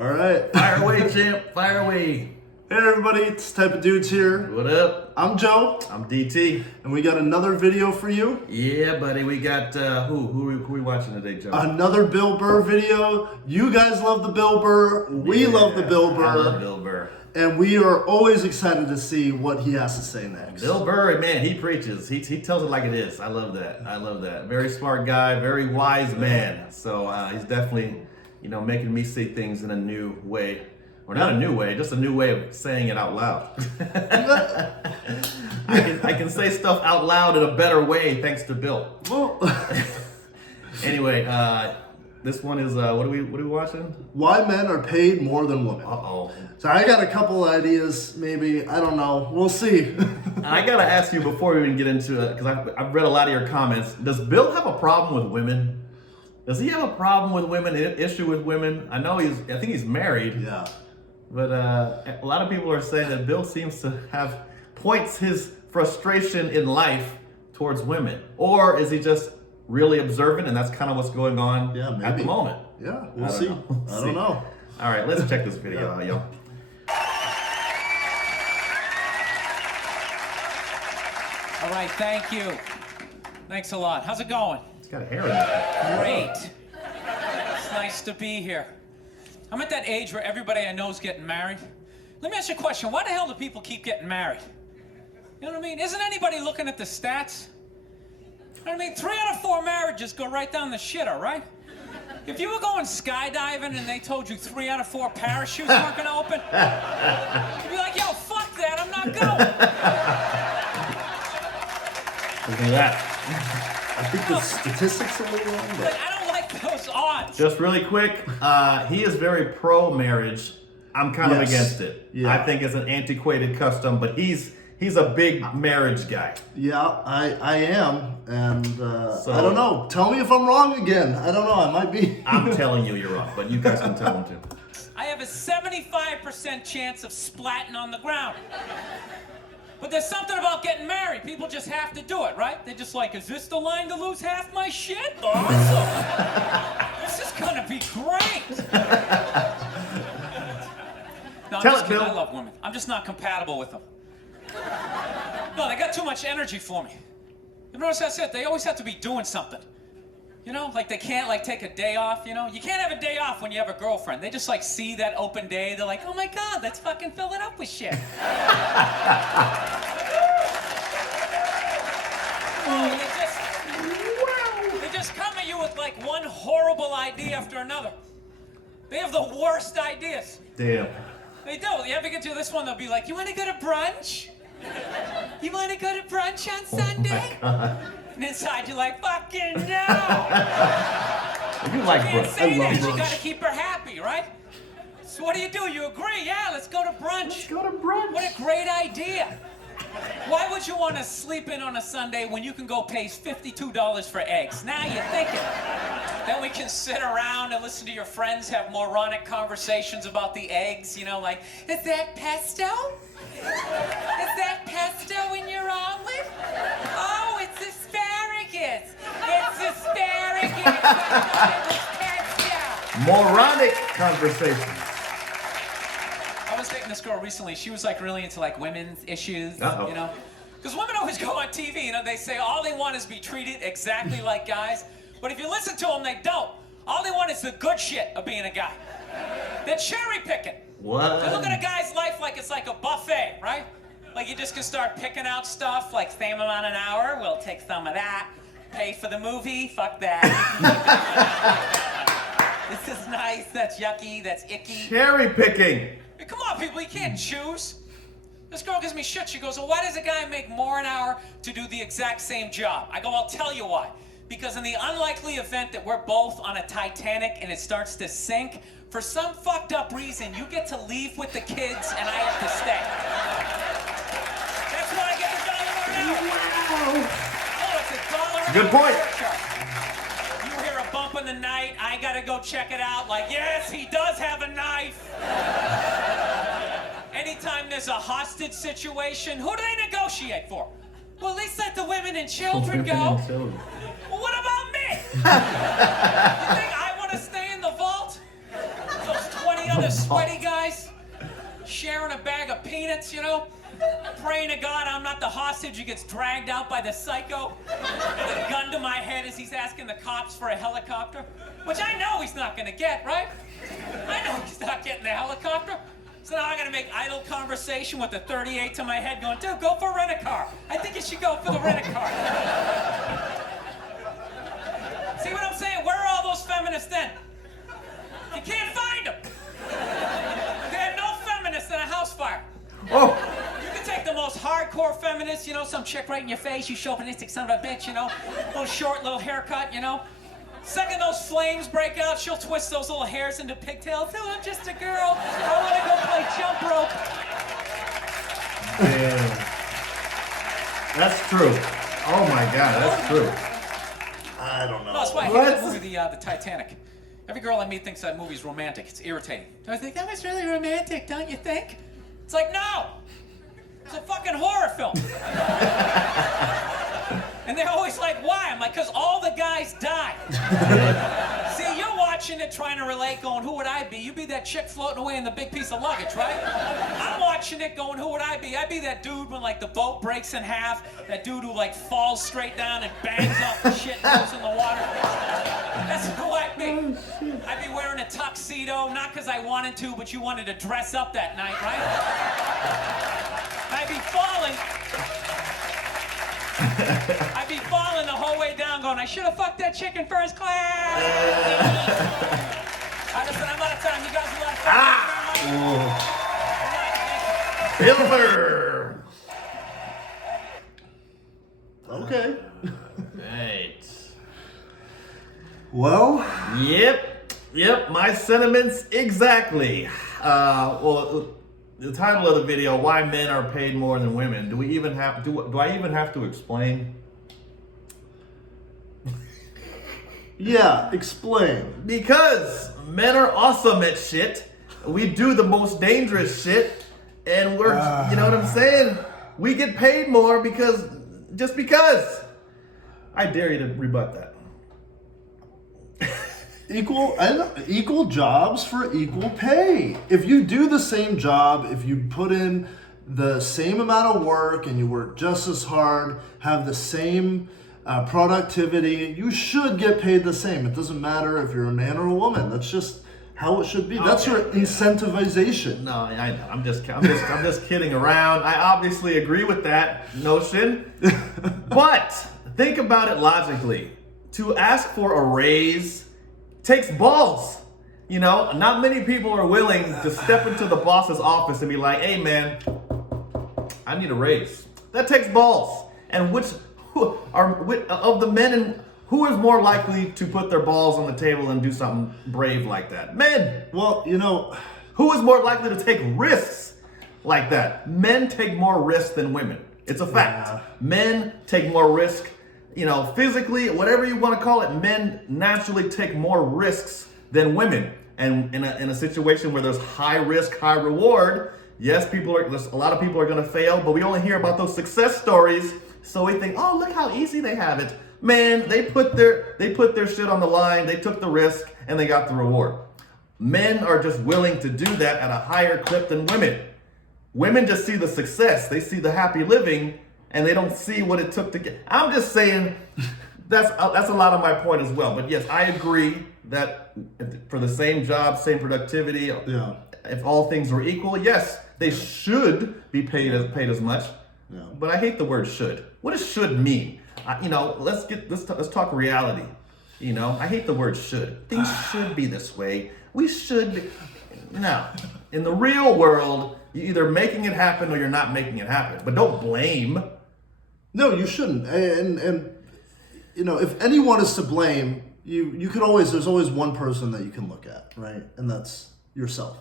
All right. Fire away, champ. Fire away. Hey everybody, it's Type of Dudes here. What up? I'm Joe. I'm DT. And we got another video for you. Yeah, buddy. We got, who we watching today, Joe? Another Bill Burr video. You guys love the Bill Burr. We love the Bill Burr. I love Bill Burr. And we are always excited to see what he has to say next. Bill Burr, man, he preaches. He tells it like it is. I love that. I love that. Very smart guy, very wise man. So he's definitely, making me see things in a new way. Or not a new way, just a new way of saying it out loud. I can say stuff out loud in a better way thanks to Bill. Well, anyway, this one is what are we watching? Why men are paid more than women. Uh-oh. So I got a couple ideas, maybe. I don't know. We'll see. And I gotta ask you before we even get into it, because I've read a lot of your comments. Does Bill have a problem with women? Does he have a problem with women? An issue with women? I think he's married. Yeah. But a lot of people are saying that Bill seems to points his frustration in life towards women. Or is he just really observant and that's kind of what's going on at the moment? Yeah, we'll see. I don't know. All right, let's check this video out, y'all. All right, thank you. Thanks a lot. How's it going? It's got hair in it. Great. It's nice to be here. I'm at that age where everybody I know is getting married. Let me ask you a question. Why the hell do people keep getting married? You know what I mean? Isn't anybody looking at the stats? You know what I mean? 3 out of 4 marriages go right down the shitter, right? If you were going skydiving and they told you 3 out of 4 parachutes weren't going to open, you'd be like, yo, fuck that, I'm not going. Look at that. I think the statistics are a little wrong, but... I don't like those odds. Just really quick, he is very pro-marriage. I'm kind of against it. Yeah. I think it's an antiquated custom, but he's a big marriage guy. Yeah, I am, and I don't know. Tell me if I'm wrong again. I don't know. I might be. I'm telling you you're wrong, but you guys can tell him too. I have a 75% chance of splatting on the ground. But there's something about getting married. People just have to do it, right? They're just like, is this the line to lose half my shit? Awesome. This is gonna be great. No, I'm Tell just it, kidding. Bill. I love women. I'm just not compatible with them. No, they got too much energy for me. You notice that's it? They always have to be doing something. Like they can't take a day off, You can't have a day off when you have a girlfriend. They just see that open day. They're like, oh my God, let's fucking fill it up with shit. They just come at you with one horrible idea after another. They have the worst ideas. Damn. They do. You ever get to this one, they'll be like, you want to go to brunch? You want to go to brunch on Sunday? And inside you're like, fucking no! You like can't brunch. say I love that. brunch. You gotta keep her happy, right? So what do? You agree? Yeah, let's go to brunch. Let's go to brunch. What a great idea. Why would you want to sleep in on a Sunday when you can go pay $52 for eggs? Now you're thinking. Then we can sit around and listen to your friends have moronic conversations about the eggs, is that pesto? Is that pesto in your omelet? Oh, it's asparagus. It's asparagus. It's pesto. Moronic conversations. I was dating this girl recently. She was really into women's issues, Uh-oh. Because women always go on TV, they say all they want is to be treated exactly like guys. But if you listen to them, they don't. All they want is the good shit of being a guy. They're cherry picking. What? They look at a guy's life like it's like a buffet, right? You just can start picking out stuff same amount an hour, we'll take some of that. Pay for the movie, fuck that. This is nice, that's yucky, that's icky. Cherry picking. Hey, come on, people, you can't choose. This girl gives me shit. She goes, well, why does a guy make more an hour to do the exact same job? I go, I'll tell you why. Because in the unlikely event that we're both on a Titanic and it starts to sink, for some fucked up reason, you get to leave with the kids and I have to stay. That's why I get $1 an hour. Oh, it's $1 an Good hour point. surcharge. You hear a bump in the night, I gotta go check it out. Yes, he does have a knife. Anytime there's a hostage situation, who do they negotiate for? Well, at least let the women and children go. Well, what about me? You think I want to stay in the vault? Those 20 the other sweaty guys sharing a bag of peanuts, you know? Praying to God I'm not the hostage who gets dragged out by the psycho with a gun to my head as he's asking the cops for a helicopter. Which I know he's not gonna get, right? I know he's not getting the helicopter. So now I gotta make idle conversation with the 38 to my head going, dude, go for rent-a-car. I think you should go for the rent-a-car. See what I'm saying? Where are all those feminists then? You can't find them. They have no feminists in a house fire. Oh. You can take the most hardcore feminist, you know, some chick right in your face, you chauvinistic son of a bitch, you know, little short, little haircut, you know. Second those flames break out, she'll twist those little hairs into pigtails. Oh, I'm just a girl. I want to go play jump rope. Man. That's true. Oh my God, that's true. I don't know. No, that's why I hate that movie, the Titanic. Every girl I meet thinks that movie's romantic. It's irritating. I think that was really romantic, don't you think? It's like, no! It's a fucking horror film. And they're always like, why? I'm like, because all the guys die. See, you're watching it, trying to relate, going, who would I be? You'd be that chick floating away in the big piece of luggage, right? I'm watching it going, who would I be? I'd be that dude when, like, the boat breaks in half, that dude who, like, falls straight down and bangs off the shit and goes in the water. That's who I'd be. I'd be wearing a tuxedo, not because I wanted to, but you wanted to dress up that night, right? I'd be falling. I'd be falling the whole way down going, I should have fucked that chick in first class. Listen, I'm out of time. You guys are a lot of fun. Okay. Right. Well. Yep. My sentiments exactly. Well, the title of the video: Why Men Are Paid More Than Women. Do I even have to explain? Yeah, explain. Because men are awesome at shit. We do the most dangerous shit, and we're, you know what I'm saying? We get paid more because. I dare you to rebut that. Equal jobs for equal pay. If you do the same job, if you put in the same amount of work and you work just as hard, have the same productivity, you should get paid the same. It doesn't matter if you're a man or a woman. That's just how it should be. That's your incentivization. No, I know. I'm just kidding around. I obviously agree with that notion, but think about it logically. To ask for a raise takes balls. You know, not many people are willing to step into the boss's office and be like, hey man, I need a raise. That takes balls. And of the men, and who is more likely to put their balls on the table and do something brave like that? Men. Well, you know, who is more likely to take risks like that? Men take more risks than women. It's a fact. Yeah. Men take more risk. You know, physically, whatever you want to call it, men naturally take more risks than women. And in a situation where there's high risk, high reward, yes, a lot of people are going to fail, but we only hear about those success stories, so we think, oh, look how easy they have it. Man, they put their shit on the line, they took the risk, and they got the reward. Men are just willing to do that at a higher clip than women. Women just see the success, they see the happy living, and they don't see what it took to get. I'm just saying that's a lot of my point as well. But yes, I agree that for the same job, same productivity, if all things were equal, yes, they should be paid as much. Yeah. But I hate the word "should." What does "should" mean? Let's talk reality. You know, I hate the word "should." Things should be this way. We should be. No, in the real world, you're either making it happen or you're not making it happen. But don't blame. No, you shouldn't. And you know, if anyone is to blame, there's always one person that you can look at, right? And that's yourself.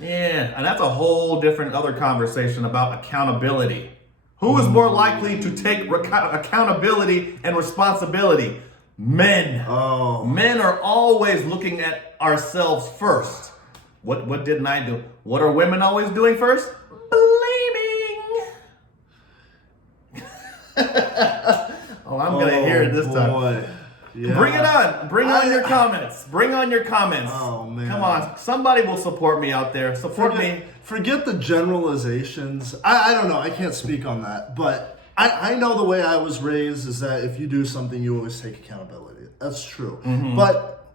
Yeah, and that's a whole different other conversation about accountability. Who is more likely to take accountability and responsibility? Men. Oh. Men are always looking at ourselves first. What didn't I do? What are women always doing first? Oh, I'm going to hear it this time. Yeah. Bring it on. Bring on your comments. Bring on your comments. Oh, man. Come on. Somebody will support me out there. Support me. Forget the generalizations. I don't know. I can't speak on that. But I know the way I was raised is that if you do something, you always take accountability. That's true. But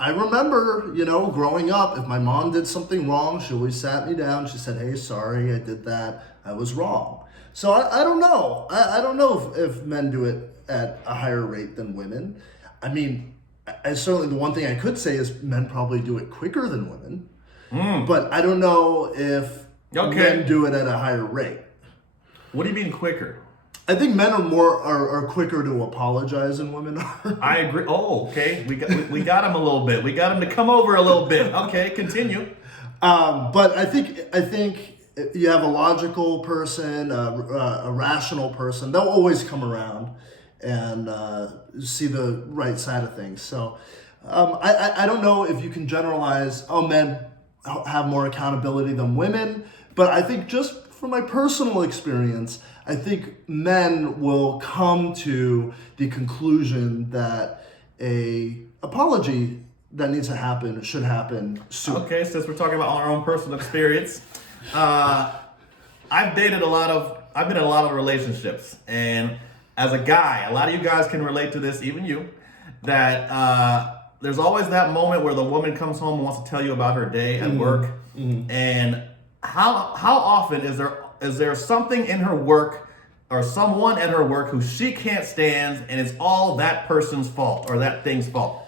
I remember, growing up, if my mom did something wrong, she always sat me down. She said, hey, sorry, I did that. I was wrong. So I don't know. I don't know if men do it at a higher rate than women. I mean, I certainly, the one thing I could say is men probably do it quicker than women. But I don't know if men do it at a higher rate. What do you mean quicker? I think men are quicker to apologize than women are. I agree. Oh, okay. We got him a little bit. We got him to come over a little bit. Okay, continue. But I think you have a logical person, a rational person. They'll always come around and see the right side of things. So I don't know if you can generalize, men have more accountability than women. But I think just from my personal experience, I think men will come to the conclusion that a apology that needs to happen should happen soon. Okay, since we're talking about our own personal experience, I've been in a lot of relationships, and as a guy, a lot of you guys can relate to this, even you, that there's always that moment where the woman comes home and wants to tell you about her day at work, and how often is there something in her work or someone at her work who she can't stand, and it's all that person's fault or that thing's fault?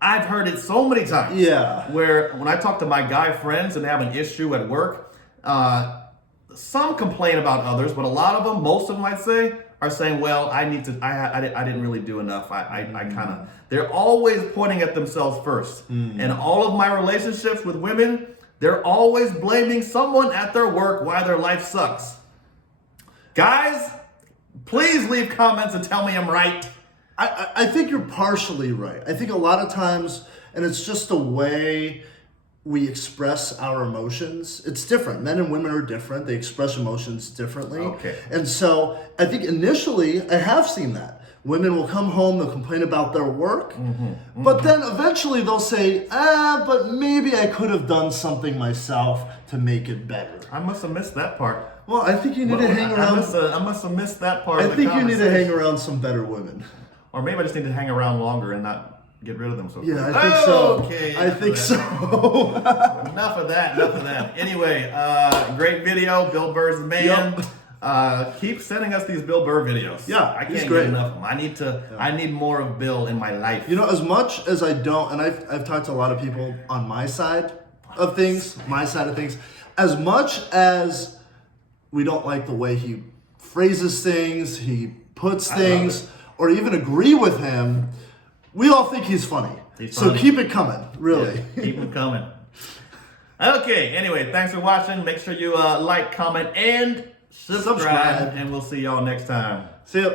I've heard it so many times. Yeah. Where when I talk to my guy friends and they have an issue at work, some complain about others, but a lot of them, most of them I'd say, are saying, well, I didn't really do enough. I kind of, they're always pointing at themselves first. And all of my relationships with women, they're always blaming someone at their work why their life sucks. Guys, please leave comments and tell me I'm right. I think you're partially right. I think a lot of times, and it's just the way we express our emotions. It's different. Men and women are different. They express emotions differently. Okay. And so I think initially I have seen that. Women will come home, they'll complain about their work, but then eventually they'll say, but maybe I could have done something myself to make it better. I must have missed that part. Well, I think you need to hang around. I must have missed that part. I of the think you need to hang conversation. around some better women. Or maybe I just need to hang around longer and not get rid of them so quick. Yeah, I think so. Okay. I think so. Enough of that. Anyway, great video. Bill Burr's the man. Keep sending us these Bill Burr videos. Yeah, I he's can't great. get enough of them. I need more of Bill in my life. As much as I don't, and I've talked to a lot of people on my side of things, as much as we don't like the way he phrases things, he puts things, or even agree with him, we all think he's funny. So keep it coming, really. Yeah, keep them coming. Okay, anyway, thanks for watching. Make sure you like, comment, and subscribe. And we'll see y'all next time. See ya.